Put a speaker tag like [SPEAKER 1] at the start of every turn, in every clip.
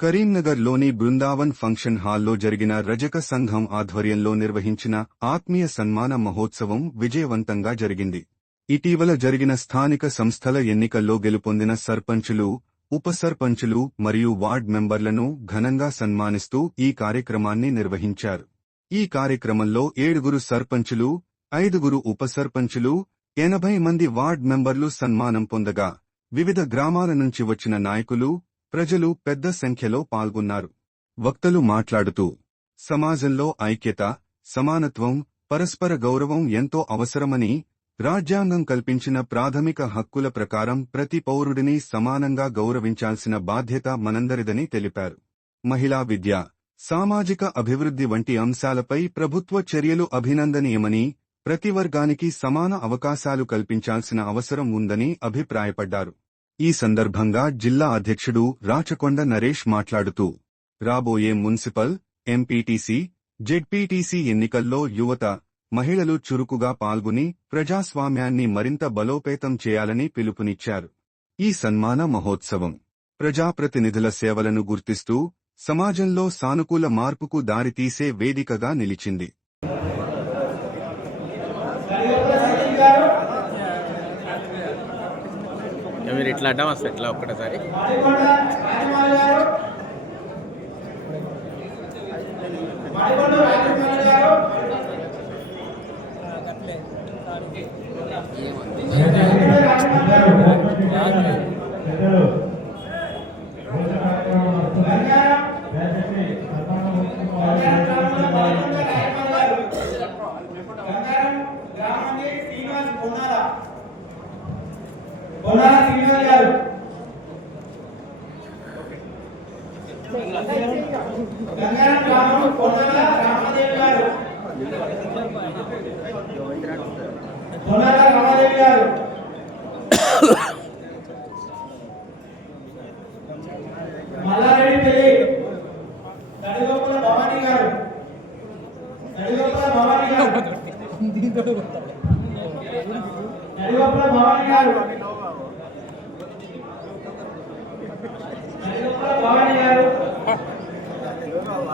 [SPEAKER 1] కరీంనగర్లోని బృందావన్ ఫంక్షన్ హాల్లో జరిగిన రజక సంఘం ఆధ్వర్యంలో నిర్వహించిన ఆత్మీయ సన్మాన మహోత్సవం విజయవంతంగా జరిగింది. ఇటీవల జరిగిన స్థానిక సంస్థల ఎన్నికల్లో గెలుపొందిన సర్పంచులు ఉప సర్పంచులు మరియు వార్డ్ మెంబర్లను ఘనంగా సన్మానిస్తూ ఈ కార్యక్రమాన్ని నిర్వహించారు. ఈ కార్యక్రమంలో ఏడుగురు సర్పంచులు ఐదుగురు ఉప సర్పంచులు ఎనభై మంది వార్డ్ మెంబర్లు సన్మానం పొందగా వివిధ గ్రామాల నుంచి వచ్చిన నాయకులు ప్రజలు పెద్ద సంఖ్యలో పాల్గొన్నారు. వక్తలు మాట్లాడుతూ సమాజంలో ఐక్యత సమానత్వం పరస్పర గౌరవం ఎంతో అవసరమని రాజ్యాంగం కల్పించిన ప్రాథమిక హక్కుల ప్రకారం ప్రతి పౌరుడిని సమానంగా గౌరవించాల్సిన బాధ్యత మనందరిదని తెలిపారు. మహిళా విద్య సామాజిక అభివృద్ధి వంటి అంశాలపై ప్రభుత్వ చర్యలు అభినందనీయమని ప్రతి వర్గానికి సమాన అవకాశాలు కల్పించాల్సిన అవసరం ఉందని అభిప్రాయపడ్డారు. ఈ సందర్భంగా జిల్లా అధ్యక్షుడు రాచకొండ నరేష్ మాట్లాడుతూ రాబోయే మున్సిపల్ ఎంపీటీసీ జెడ్పీటీసీ ఎన్నికల్లో యువత మహిళలు చురుకుగా పాల్గొని ప్రజాస్వామ్యాన్ని మరింత బలోపేతం చేయాలని పిలుపునిచ్చారు. ఈ సన్మాన మహోత్సవం ప్రజాప్రతినిధుల సేవలను గుర్తిస్తూ సమాజంలో సానుకూల మార్పుకు దారితీసే వేదికగా నిలిచింది
[SPEAKER 2] ఇక మీరు ఇట్లా అడ్డం వస్తే ఎట్లా ఒక్కటేసారి.
[SPEAKER 3] శ్రీనివాస్ బొన్నారా శ్రీనివాస్ గారు. గంగారం గ్రామం బొన్నారా రామాదేవి గారు. బొన్నారా రామాదేవి గారు. మల్లారెడ్డి పెళ్ళి. తడిగొప్పల భవానీ గారు. తడిగొప్పల భవానీ గారు. తడిగొప్పల భవానీ గారు నడిగొప్పల భవానీ గారు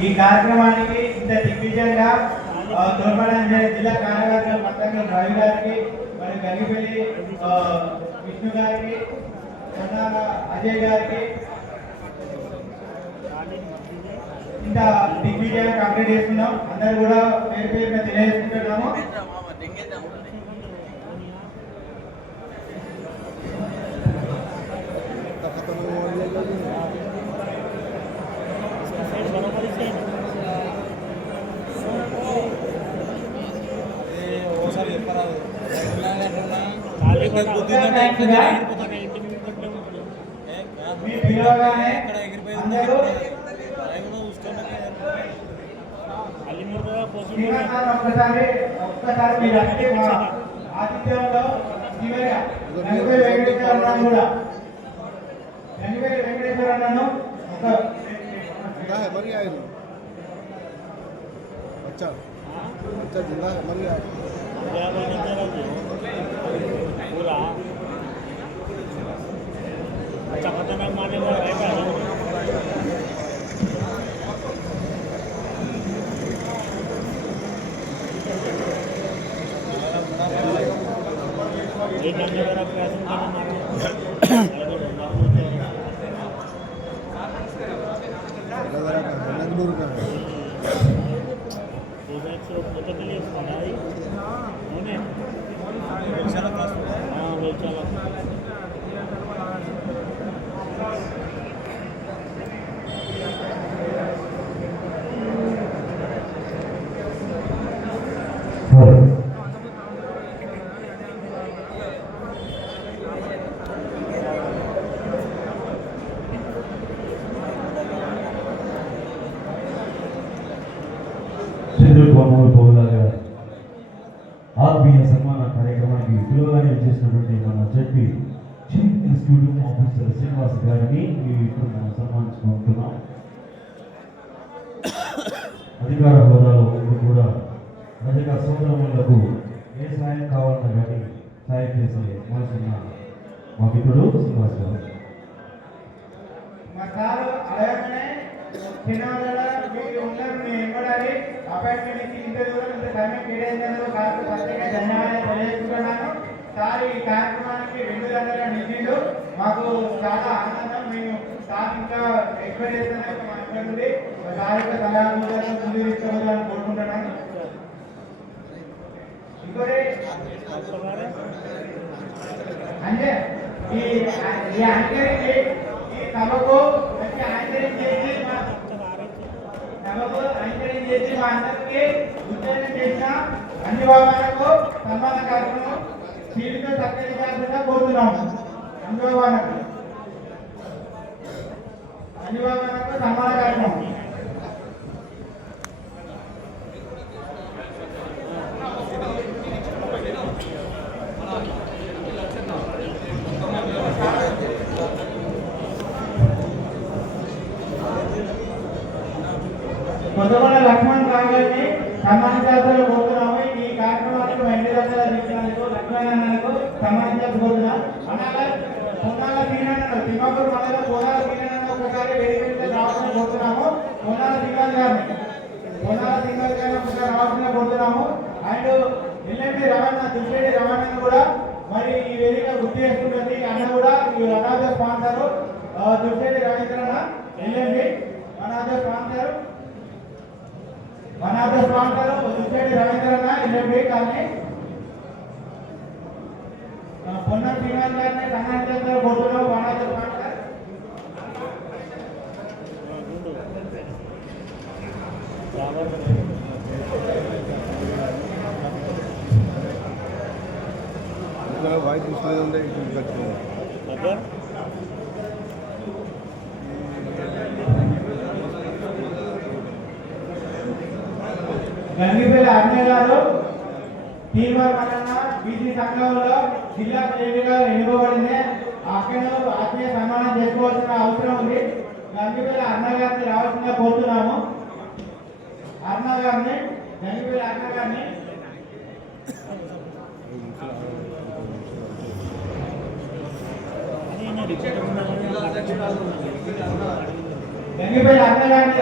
[SPEAKER 3] ఈ కార్యక్రమానికి ఇంత దిగ్విజయంగా ఆ, జిల్లా కార్యవర్గ పట్టణ రవి గారికి మరి గంగిపల్లి విష్ణు గారికి అజయ్ గారికి ఇంత దిగ్విజయం కంప్లీట్ చేస్తున్నాం. అందరు కూడా పేరు పేరున తెలియజేసుకుంటున్నాము మీ పిలవగానే అందరూ శ్రీనివాస్ గారు ఒక్కసారి ఒక్కసారి మీరు అంటే ఆతిథ్యంలో చివరిగా గంగిపల్లి వెంకటేశ్వర అన్నాను కూడా గంగిపల్లి వెంకటేశ్వర అన్నాను ఒక
[SPEAKER 4] వచ్చాను వచ్చా జిల్లా ఎమ్మెల్యే
[SPEAKER 5] చక్కదనం మాట్లాడారు Thank you. School officer Srinivas గారిని సన్మానించుకుంటున్నాం. అధికార హోదాలో కూడా ప్రజల సోదరములకు ఏ సహాయం కావాలన్నా కానీ సహాయం చేసే మనసున్న మా మిత్రుడు శ్రీనివాస్ గారు
[SPEAKER 3] మా సార్ అడగగానే చిన్నవాళ్ళ మీరు ఉన్నారు మేము ఇవ్వడాలి అపాయింట్మెంట్ ఇచ్చి ఇంత దూరం ఇంత సమయం కేటాయించినందుకు సార్కు ప్రత్యేక ధన్యవాదాలు తెలియజేసుకుంటున్నాను సార్ ఈ కార్యక్రమానికి రెండు గంటల నిలిచిండు మాకు చాలా ఆనందం మేము సార్ ఇంకా ఎక్కువ చేస్తున్నారు మా ఇంట్లో నుండి సార్ యొక్క సలహాలు ముందు తీసుకోవాలని కోరుకుంటున్నాను ఇంకోటి అంటే ఈ ఈ యాంకరింగ్ ఈ సభకు మంచి యాంకరింగ్ చేసి మా సభకు యాంకరింగ్ చేసి మా అందరికీ ఉత్తేజం చేసిన అన్ని భాగాలకు సన్మాన కార్యక్రమం సీటుతో సత్కరించాల్సిందిగా కోరుతున్నాము అన్ని భాగాలకు అన్ని భాగాలకు కార్యక్రమం కొత్తగొండ లక్ష్మణ్ రావు గారిని సన్మానించాల్సిన కోరుతున్నాము ఈ కార్యక్రమానికి వెండి దగ్గర ఇచ్చినందుకు లక్ష్మణ్ అన్నకు సన్మానించాల్సి కోరుతున్నాం అలాగే పొన్నాల సీనన్న తిమ్మాపూర్ మండలం పొన్నాల సీనన్న ఒకసారి వేదిక రావాలని కోరుతున్నాము. పొన్నాల సింగల్ గారిని. పొన్నాల సింగల్ గారిని ఒకసారి రావాలని కోరుతున్నాము. అండ్ ఎల్ఎంపి రవాణా దుర్గేడి రవాణాను కూడా మరి ఈ వేదిక గుర్తు చేస్తున్నది అన్న కూడా ఈ అనాథ స్పాన్సర్ దుర్గేడి రవీంద్రన్న ఎల్ఎంపి అనాథ స్పాన్సర్ అనాథ స్పాన్సర్ దుర్గేడి రవీంద్రన్న ఎల్ఎంపి కానీ పొన్న శ్రీనివాస్ గారిని కన్నా కోరుతున్నాం వన్ ఆఫ్ ద స్పాన్సర్
[SPEAKER 6] ఇక్కడ వాయిస్ తీసుకునేది ఉండే ఇటు కట్టుకుంది
[SPEAKER 3] గంగిపల్లి అన్నయ్య గారు టీమర్ మల్లన్న బీసీ సంఘంలో జిల్లా ప్రెసిడెంట్గా ఎన్నుకోబడింది. అక్కడ ఆత్మీయ సన్మానం చేసుకోవాల్సిన అవసరం ఉంది. గంగిపల్లి అన్నయ్య గారిని రావాల్సిందిగా కోరుతున్నాము. అన్న గారిని గంగిపల్లి అన్న గారిని. గంగిపల్లి అన్న గారిని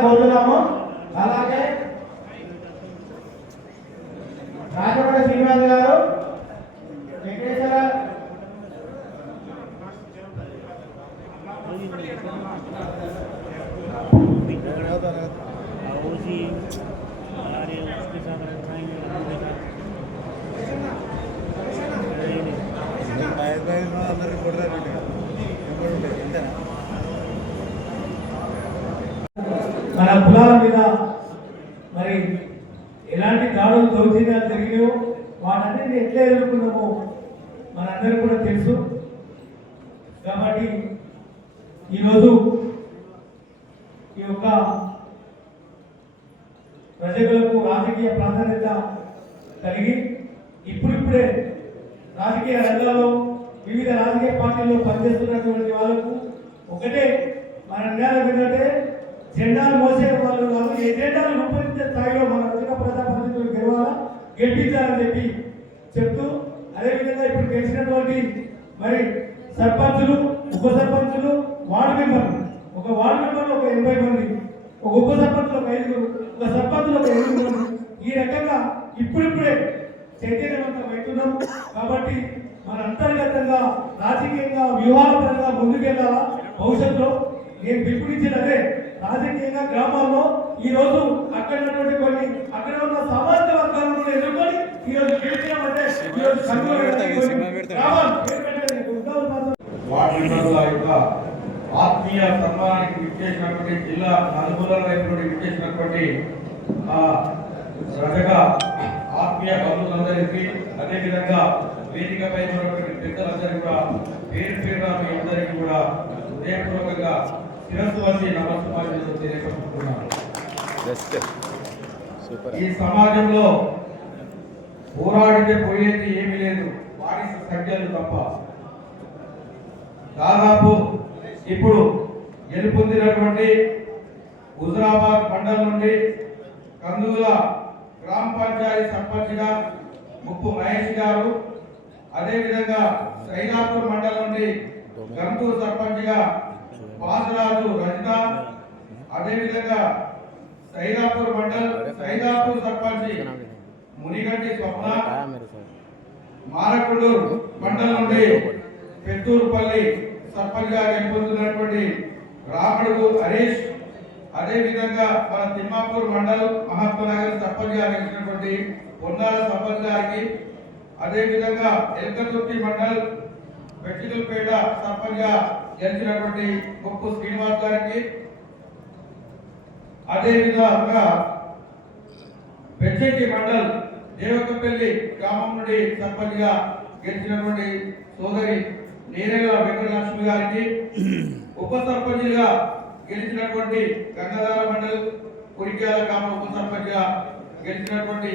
[SPEAKER 3] కోరుతున్నాము అలాగే రాజపడ శ్రీనివాస్ గారు వెంకటేశ్వర
[SPEAKER 7] అందరూ కూడా తెలుసు. కాబట్టి ఈరోజు ఈ యొక్క ప్రజలకు రాజకీయ ప్రాధాన్యత కలిగి ఇప్పుడిప్పుడే రాజకీయ రంగాల్లో వివిధ రాజకీయ పార్టీల్లో పనిచేస్తున్నటువంటి వాళ్ళకు ఒకటే మన నిర్ణయాలు ఏంటంటే జెండాలు మోసే వాళ్ళు వాళ్ళు ఏ జెండాలు రూపొందించే స్థాయిలో మన వచ్చిన ప్రజాప్రతినిధులు గెలవాలా గెలిపించాలని చెప్పి చెప్తూ అదేవిధంగా ఇప్పుడు గెలిచినటువంటి మరి సర్పంచులు ఉప సర్పంచులు వార్డు మెంబర్లు. ఒక వార్డు మెంబర్లు ఒక ఎనభై మంది ఒక ఉప సర్పంచులు ఒక ఐదుగురు ఒక సర్పంచులు ఒక ఎనిమిది మంది. ఈ రకంగా ఇప్పుడిప్పుడే చైతన్యవంతం అవుతున్నాం. కాబట్టి మన అంతర్గతంగా రాజకీయంగా వ్యూహాత్మకంగా ముందుకెళ్ళాలా? భవిష్యత్తులో నేను పిలుపునిచ్చినదే రాజకీయంగా గ్రామాల్లో ఈ రోజు అక్కడ ఉన్నటువంటి కొన్ని అక్కడ ఉన్న సామాజిక వర్గాలను కూడా
[SPEAKER 3] ఆత్మీయ సన్మానానికి విచ్చేసినటువంటి జిల్లా వైపు నుండి విచ్చేసినటువంటి రజక ఆత్మీయ బంధువులందరికీ అదేవిధంగా వేదికపై ఉన్నటువంటి పెద్దలందరికీ కూడా పేరు పేరున మీ అందరికీ కూడా హృదయపూర్వకంగా శిరస్సు వంచి నమస్కారాలు తెలియజేసుకుంటున్నాను ఈ సమాజంలో పోరాడితే పోయేది ఏమీ లేదు.
[SPEAKER 8] బానిస సంఖ్యలు తప్ప. దాదాపు ఇప్పుడు గెలుపొందినటువంటి హుజరాబాద్ మండలం నుండి కందుల గ్రామ పంచాయతీ సర్పంచ్గా ముప్పు మహేష్ గారు అదేవిధంగా సైనాపూర్ మండలం నుండి గంటూరు సర్పంచ్గా వాసరాజు రజిత అదేవిధంగా సైదాపూర్ మండల్ సైదాపూర్ సర్పంచ్ మునిగంటి స్వప్న మారకొండూరు మండలం నుండి పెద్దూరుపల్లి సర్పంచ్గా గెలుపొందుతున్నటువంటి రాముడు హరీష్ అదే విధంగా మన తిమ్మాపూర్ మండల్ మహాత్మానగర్ సర్పంచ్గా గెలిచినటువంటి పొన్నాల సర్పంచ్ గారికి అదే విధంగా ఎల్కతుర్తి మండల్ వెట్టికల్పేట సర్పంచ్గా గెలిచినటువంటి గొప్ప శ్రీనివాస్ గారికి అదే విధంగా పెంచెట్టి మండల్ దేవకపల్లి గ్రామం నుండి సర్పంచ్గా గెలిచినటువంటి సోదరి నేరేల వెంకటలక్ష్మి గారికి ఉప సర్పంచ్గా గెలిచినటువంటి గంగాధార మండల్ కురిక్యాల గ్రామం ఉప సర్పంచ్గా గెలిచినటువంటి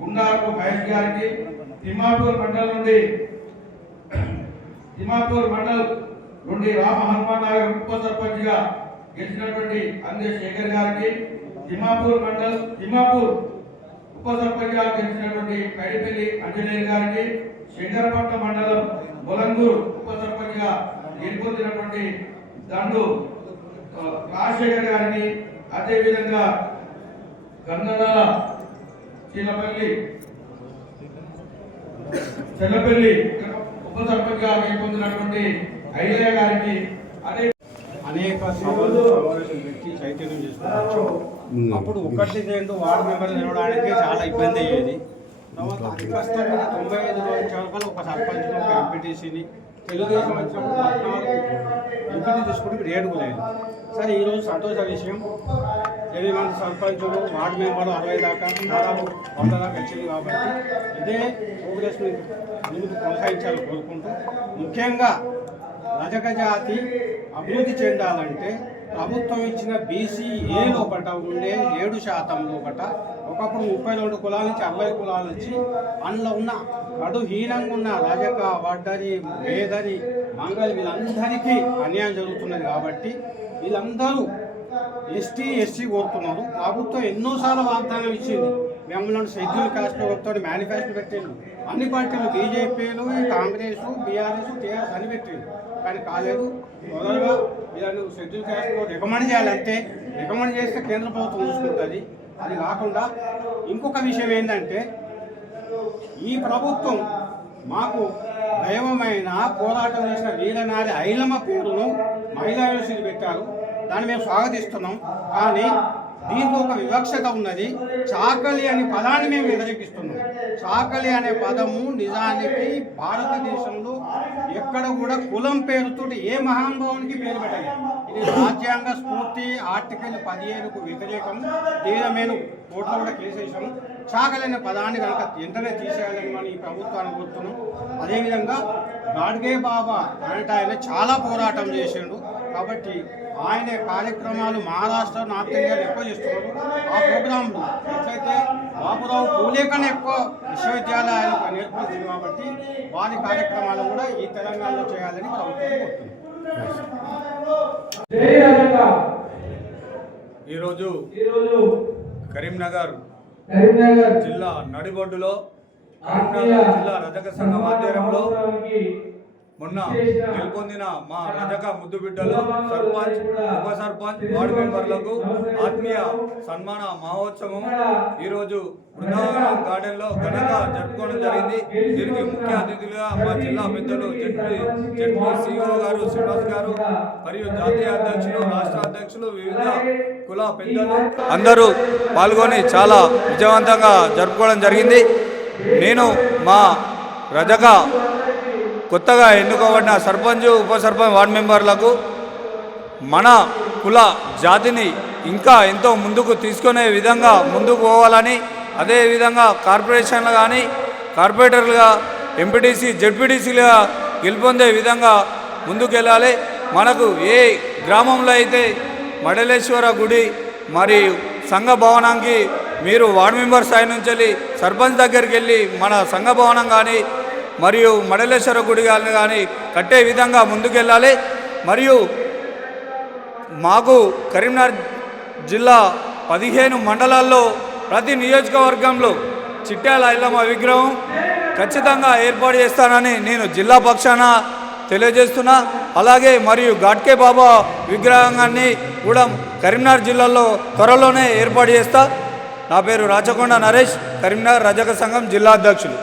[SPEAKER 8] గుండారపు మహేష్ గారికి తిమాపూర్ మండల్ నుండి తిమాపూర్ మండల్ నుండి రామ హనుమాన్ నగర్ ఉప సర్పంచ్గా గెలిచినటువంటి అందే శేఖర్ గారికి తిమాపూర్ మండల్ తిమాపూర్ ఉప సర్పంచ్గా గెలిచినటువంటి కడిపల్లి అంజనేయులు గారికి శంకరపట్నం మండలం బొలంగూరు ఉప సర్పంచ్గా గెలుపొందినటువంటి దండు రాజశేఖర్ గారిని అదేవిధంగా విధంగా గంగదాల చిన్నపల్లి చెల్లపల్లి ఉప సర్పంచ్గా గెలుపొందినటువంటి ఐలయ్య గారికి అదే
[SPEAKER 9] అనేక సభలు సమావేశాలు పెట్టి చైతన్యం చేసుకోవచ్చు అప్పుడు ఒకటి రెండు వార్డు మెంబర్లు నిలవడానికి చాలా ఇబ్బంది అయ్యేది. తర్వాత తొంభై ఐదు వరకు ఒక సర్పంచ్ ఒక ఎంపీటీసీని తెలుగుదేశం వచ్చినప్పుడు ఎంపీటీ తీసుకుంటే ఇప్పుడు ఏడుగు లేదు సరే ఈరోజు సంతోష విషయం. ఎనిమిది మంది సర్పంచులు వార్డు మెంబర్లు అరవై దాకా దాదాపు వంద దాకా వచ్చింది కాబట్టి ఇదే ప్రోగ్రెస్ని ముందుకు కొనసాగించాలని కోరుకుంటూ ముఖ్యంగా రజక జాతి అభివృద్ధి చెందాలంటే ప్రభుత్వం ఇచ్చిన బీసీ ఏ లోపట ఉండే ఏడు శాతం లోపట ఒకప్పుడు ముప్పై రెండు కులాల నుంచి అరవై కులాల నుంచి అందులో ఉన్న కడుహీనంగా ఉన్న రజక వడ్డరి వేదరి మంగళి వీళ్ళందరికీ అన్యాయం జరుగుతున్నది కాబట్టి వీళ్ళందరూ ఎస్టీ ఎస్సీ కోరుతున్నారు. ప్రభుత్వం ఎన్నోసార్లు వాగ్దానం ఇచ్చింది. మిమ్మల్ని షెడ్యూల్ కాస్ట్ ఒకటి మేనిఫెస్టో పెట్టిండు. అన్ని పార్టీలు బీజేపీలు కాంగ్రెస్ బీఆర్ఎస్ టీఆర్ఎస్ అని పెట్టారు కానీ కాలేదు. మొదలుగా వీళ్ళని షెడ్యూల్ కాస్ట్ రికమెండ్ చేయాలంటే రికమెండ్ చేస్తే కేంద్ర ప్రభుత్వం చూసుకుంటుంది. అది కాకుండా ఇంకొక విషయం ఏంటంటే ఈ ప్రభుత్వం మాకు దైవమైన పోరాటం చేసిన వీరనారి ఐలమ్మ పేరును మహిళా యూనివర్సిటీ పెట్టారు. దాన్ని మేము స్వాగతిస్తున్నాం. కానీ దీంతో ఒక వివక్షత ఉన్నది. చాకలి అనే పదాన్ని మేము వ్యతిరేకిస్తున్నాం. చాకలి అనే పదము నిజానికి భారతదేశంలో ఎక్కడ కూడా కులం పేరుతో ఏ మహానుభావునికి పేరు పెట్టలేదు. ఇది రాజ్యాంగ స్ఫూర్తి ఆర్టికల్ పదిహేనుకు వ్యతిరేకం. దీని మేము కోర్టులో కూడా కేసు వేసాము చాకలి అనే పదాన్ని కనుక వెంటనే తీసేయాలని మనం ఈ ప్రభుత్వాన్ని కోరుతున్నాం. అదేవిధంగా గాడ్గే బాబా అనేట ఆయన చాలా పోరాటం చేసిండు. కాబట్టి ఆయన కార్యక్రమాలు మహారాష్ట్ర నార్త్ ఇండియాలో ఎక్కువ చేస్తున్నారు. ఆ ప్రోగ్రాంలు ఎట్లయితే బాబురావు పూలే కన్నా ఎక్కువ విశ్వవిద్యాలయాలు నేర్పడుతుంది కాబట్టి వారి కార్యక్రమాలు కూడా ఈ తెలంగాణలో చేయాలని ప్రభుత్వం
[SPEAKER 10] ఈరోజు కరీంనగర్ జిల్లా నడిబొడ్డులో కరీంనగర్ జిల్లా రజక సంఘం ఆధ్వర్యంలో మొన్న గెలుపొందిన మా రజక ముద్దు బిడ్డలు సర్పంచ్ ఉప సర్పంచ్ వార్డు మెంబర్లకు ఆత్మీయ సన్మాన మహోత్సవం. ఈరోజు బృందావనం గార్డెన్లో ఘనంగా జరుపుకోవడం జరిగింది. దీనికి ముఖ్య అతిథులుగా మా జిల్లా పెద్దలు జడ్పీ జడ్పీ సిఇఓ గారు శ్రీనివాస్ గారు మరియు జాతీయ అధ్యక్షులు రాష్ట్ర అధ్యక్షులు వివిధ కుల పెద్దలు అందరూ పాల్గొని చాలా విజయవంతంగా జరుపుకోవడం జరిగింది. నేను మా రజక కొత్తగా ఎన్నుకోబడిన సర్పంచ్ ఉప సర్పంచ్ వార్డు మెంబర్లకు మన కుల జాతిని ఇంకా ఎంతో ముందుకు తీసుకునే విధంగా ముందుకు పోవాలని అదేవిధంగా కార్పొరేషన్లు కానీ కార్పొరేటర్లుగా ఎంపీటీసీ జడ్పీటీసీలుగా గెలుపొందే విధంగా ముందుకెళ్ళాలి. మనకు ఏ గ్రామంలో అయితే మడలేశ్వర గుడి మరియు సంఘ భవనానికి మీరు వార్డు మెంబర్ స్థాయి నుంచి వెళ్ళి సర్పంచ్ దగ్గరికి వెళ్ళి మన సంఘ భవనం కానీ మరియు మడలేశ్వర గుడి కానీ కానీ కట్టే విధంగా ముందుకెళ్ళాలి. మరియు మాకు కరీంనగర్ జిల్లా పదిహేను మండలాల్లో ప్రతి నియోజకవర్గంలో చిట్టాల ఇల్లమ్మ విగ్రహం ఖచ్చితంగా ఏర్పాటు చేస్తానని నేను జిల్లా పక్షాన తెలియజేస్తున్నా. అలాగే మరియు ఘాట్కే బాబా విగ్రహాన్ని కూడా కరీంనగర్ జిల్లాలో త్వరలోనే ఏర్పాటు చేస్తా. నా పేరు రాచకొండ నరేష్ కరీంనగర్ రజక సంఘం జిల్లా అధ్యక్షులు.